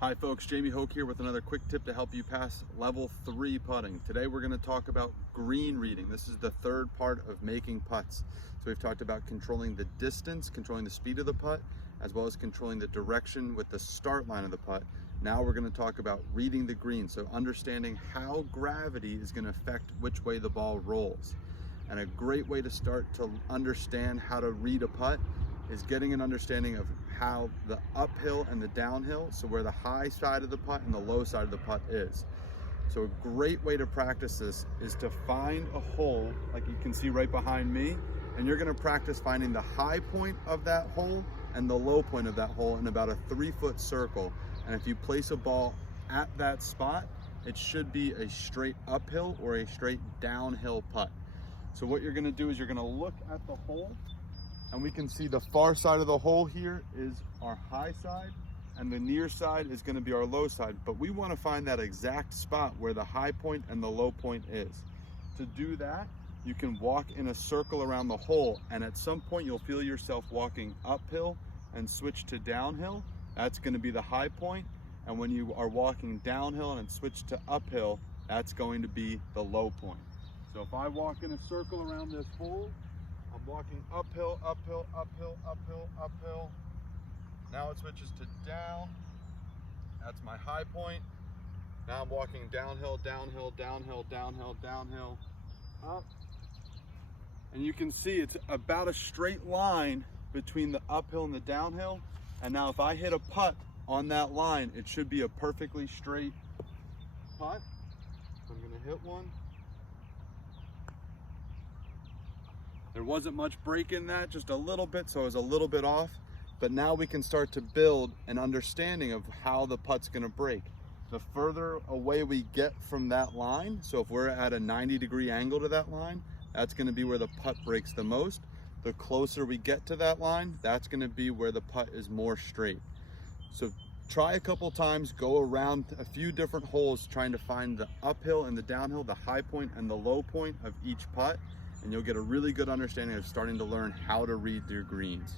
Hi folks, Jamie Hoke here with another quick tip to help you pass level 3 putting. Today we're going to talk about green reading. This is the third part of making putts. So we've talked about controlling the distance, controlling the speed of the putt, as well as controlling the direction with the start line of the putt. Now we're going to talk about reading the green, so understanding how gravity is going to affect which way the ball rolls. And a great way to start to understand how to read a putt is getting an understanding of how the uphill and the downhill, so where the high side of the putt and the low side of the putt is. So a great way to practice this is to find a hole, like you can see right behind me, and you're gonna practice finding the high point of that hole and the low point of that hole in about a 3-foot circle. And if you place a ball at that spot, it should be a straight uphill or a straight downhill putt. So what you're gonna do is you're gonna look at the hole, and we can see the far side of the hole here is our high side and the near side is going to be our low side, but we want to find that exact spot where the high point and the low point is. To do that, you can walk in a circle around the hole, and at some point you'll feel yourself walking uphill and switch to downhill. That's going to be the high point, and when you are walking downhill and switch to uphill, that's going to be the low point. So if I walk in a circle around this hole, I'm walking uphill, uphill, uphill, uphill, uphill. Now it switches to down. That's my high point. Now I'm walking downhill, downhill, downhill, downhill, downhill, up. And you can see it's about a straight line between the uphill and the downhill. And now if I hit a putt on that line, it should be a perfectly straight putt. I'm gonna hit one. There wasn't much break in that, just a little bit, so I was a little bit off. But now we can start to build an understanding of how the putt's gonna break. The further away we get from that line, so if we're at a 90-degree angle to that line, that's gonna be where the putt breaks the most. The closer we get to that line, that's gonna be where the putt is more straight. So try a couple times, go around a few different holes trying to find the uphill and the downhill, the high point and the low point of each putt, and you'll get a really good understanding of starting to learn how to read your greens.